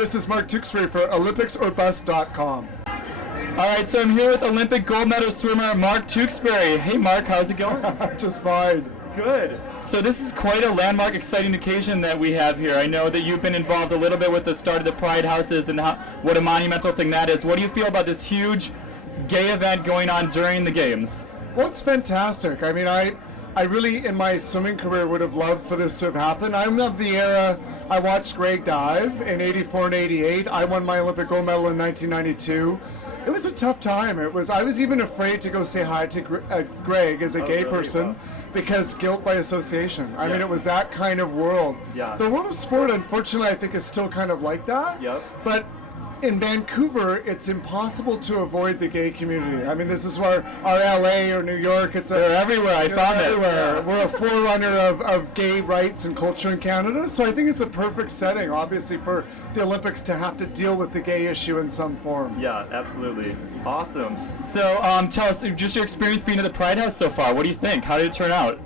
This is Mark Tewksbury for OlympicsOrBust.com. All right, so I'm here with Olympic gold medal swimmer Mark Tewksbury. Hey, Mark, how's it going? Just fine. Good. So this is quite a landmark, exciting occasion that we have here. I know that you've been involved a little bit with the start of the Pride Houses and what a monumental thing that is. What do you feel about this huge gay event going on during the Games? Well, it's fantastic. I mean, I really, in my swimming career, would have loved for this to have happened. I'm of the era, I watched Greg dive in 84 and 88. I won my Olympic gold medal in 1992. It was a tough time. I was even afraid to go say hi to Greg as a gay person because guilt by association. I mean, it was that kind of world. Yeah. The world of sport, unfortunately, I think is still kind of like that. Yep. But in Vancouver, it's impossible to avoid the gay community. I mean, this is where our LA or New York, they're everywhere. I found it. Everywhere. We're a forerunner of gay rights and culture in Canada, so I think it's a perfect setting, obviously, for the Olympics to have to deal with the gay issue in some form. Yeah, absolutely. Awesome. So tell us, just your experience being at the Pride House so far. What do you think? How did it turn out?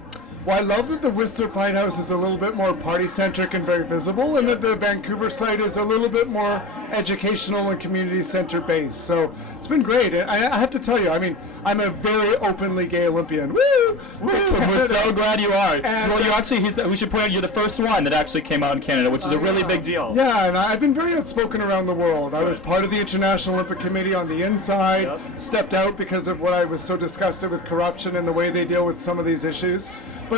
Well, I love that the Whistler Pride House is a little bit more party-centric and very visible, and that the Vancouver site is a little bit more educational and community-center based. So it's been great. And I have to tell you, I mean, I'm a very openly gay Olympian. Woo! We're so glad you are. And, well, you actually, we should point out, you're the first one that actually came out in Canada, which is a really big deal. Yeah, and I've been very outspoken around the world. I was part of the International Olympic Committee on the inside, stepped out because of what I was so disgusted with corruption and the way they deal with some of these issues. But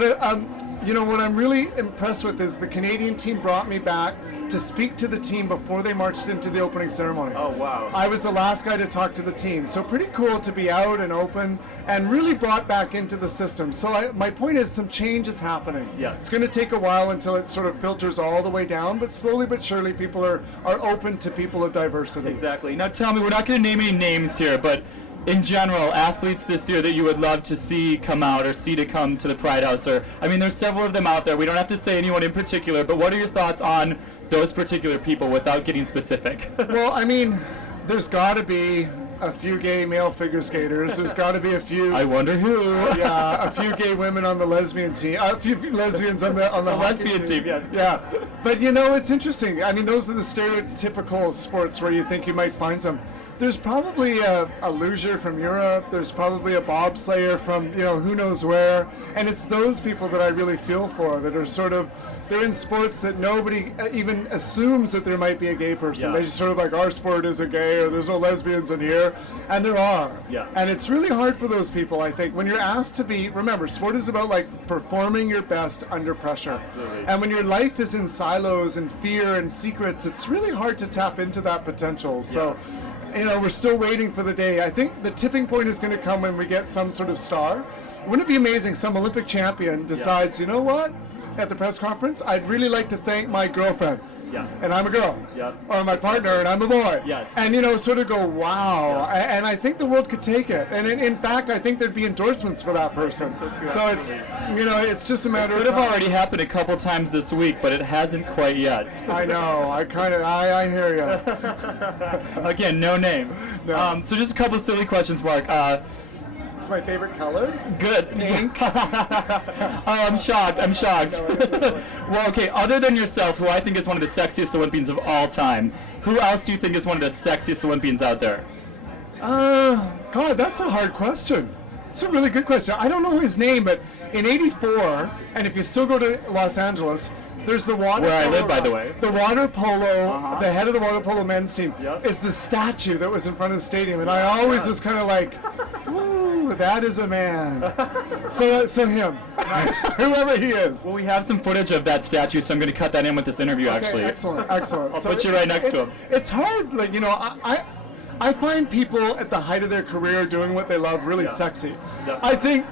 you know, what I'm really impressed with is the Canadian team brought me back to speak to the team before they marched into the opening ceremony. Oh, wow. I was the last guy to talk to the team. So pretty cool to be out and open and really brought back into the system. So my point is some change is happening. Yes. It's going to take a while until it sort of filters all the way down, but slowly but surely people are open to people of diversity. Exactly. Now tell me, we're not going to name any names here, but in general, athletes this year that you would love to see come out or see to come to the Pride House, I mean, there's several of them out there. We don't have to say anyone in particular, but what are your thoughts on those particular people without getting specific? Well, I mean, there's got to be a few gay male figure skaters. There's got to be a few. I wonder who. Yeah, a few gay women on the lesbian team. A few lesbians on the lesbian team. Yes. Yeah, but you know, it's interesting. I mean, those are the stereotypical sports where you think you might find some. There's probably a luger from Europe. There's probably a bobslayer from, you know, who knows where. And it's those people that I really feel for, that are sort of, they're in sports that nobody even assumes that there might be a gay person. Yeah. They just sort of like, our sport isn't gay, or there's no lesbians in here. And there are. Yeah. And it's really hard for those people, I think, when you're asked to be, remember, sport is about like performing your best under pressure. Absolutely. And when your life is in silos and fear and secrets, it's really hard to tap into that potential. So. You know, we're still waiting for the day. I think the tipping point is going to come when we get some sort of star. Wouldn't it be amazing? Some Olympic champion decides, you know what? At the press conference, I'd really like to thank my girlfriend. Yeah. And I'm a girl. Yeah. Or my partner, and I'm a boy. Yes. And, you know, sort of go, wow. Yeah. And I think the world could take it. And in fact, I think there'd be endorsements for that person. So true, so it's, you know, it's just a matter of time. It could have already happened a couple times this week, but it hasn't quite yet. I know. I hear you. Again, no names. No. So just a couple silly questions, Mark. It's my favorite color. Good. Pink. Oh, I'm shocked. Well, okay, other than yourself, who I think is one of the sexiest Olympians of all time, who else do you think is one of the sexiest Olympians out there? God, that's a hard question. It's a really good question. I don't know his name, but in '84, and if you still go to Los Angeles, there's the water where polo, I live, by the way. The water polo, the head of the water polo men's team, Yep. is the statue that was in front of the stadium, and I always was kind of like, ooh, that is a man. So him, whoever he is. Well, we have some footage of that statue, so I'm going to cut that in with this interview, actually. Excellent. I'll put you right next to him. It's hard, like, you know, I find people at the height of their career doing what they love really sexy. Yep. I think,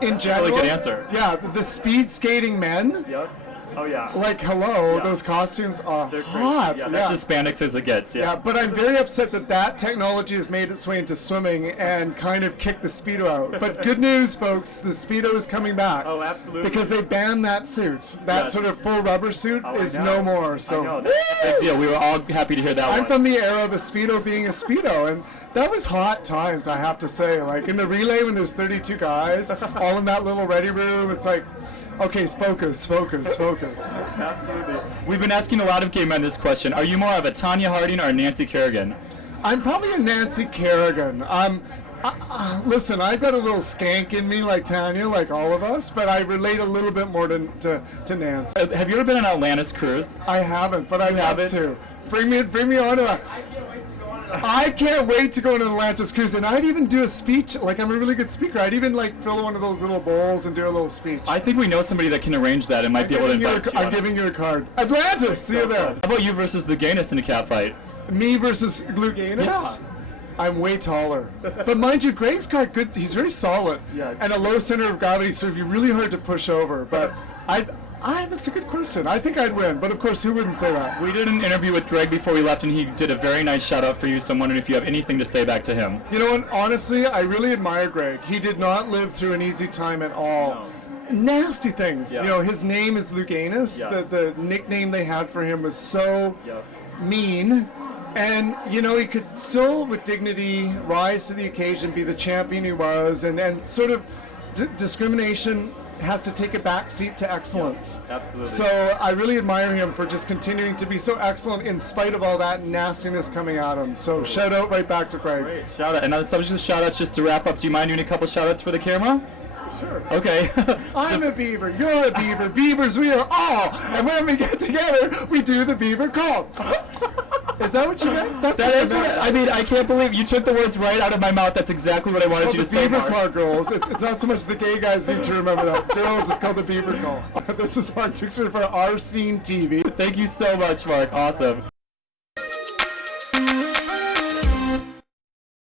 in general, really good answer. Yeah, the speed skating men. Yep. Oh, yeah. Like, hello, those costumes are They're hot. crazy. Yeah, that's as Hispanics as it gets. Yeah, but I'm very upset that technology has made its way into swimming and kind of kicked the Speedo out. But good news, folks, the Speedo is coming back. Oh, absolutely. Because they banned that suit. That sort of full rubber suit is no more. So I know, that's a big deal. We were all happy to hear that I'm one. from the era of a Speedo being a Speedo, and that was hot times, I have to say. Like, in the relay when there's 32 guys, all in that little ready room, it's like, Okay, focus. Absolutely. We've been asking a lot of gay men this question. Are you more of a Tanya Harding or a Nancy Kerrigan? I'm probably a Nancy Kerrigan. Listen, I've got a little skank in me like Tanya, like all of us, but I relate a little bit more to Nancy. Have you ever been on an Atlantis cruise? I haven't, but I'd love haven't? to. Bring me on to that. I can't wait to go on an Atlantis cruise, and I'd even do a speech. Like, I'm a really good speaker. I'd even like fill one of those little bowls and do a little speech. I think we know somebody that can arrange that and might be able to invite you. I'm giving you a card. Atlantis, see you there. How about you versus the gayness in a cat fight? Me versus Glue Gayness? Yeah. I'm way taller. But mind you, Greg's got good, he's very solid. Yes. And a low center of gravity, so it'd be really hard to push over. But that's a good question. I think I'd win, but of course, who wouldn't say that? We did an interview with Greg before we left, and he did a very nice shout out for you, so I'm wondering if you have anything to say back to him. You know what? Honestly, I really admire Greg. He did not live through an easy time at all. No. Nasty things. Yeah. You know, his name is Luganus. Yeah. The nickname they had for him was so mean. And, you know, he could still, with dignity, rise to the occasion, be the champion he was, and sort of discrimination has to take a back seat to excellence. Yeah, absolutely. So I really admire him for just continuing to be so excellent in spite of all that nastiness coming at him. So shout out right back to Greg. Great. Shout out. And on the subject of shout outs, just to wrap up, do you mind doing a couple shout outs for the camera? Sure. Okay. I'm a beaver, you're a beaver, beavers we are all, and when we get together, we do the beaver call. Is that what you meant? That is what I mean. I can't believe you took the words right out of my mouth. That's exactly what I wanted you to say, The beaver Mark. call, girls. It's not so much the gay guys need to remember that. Girls, it's called the beaver call. This is Mark Tewksbury for Our Scene TV. Thank you so much, Mark. Awesome.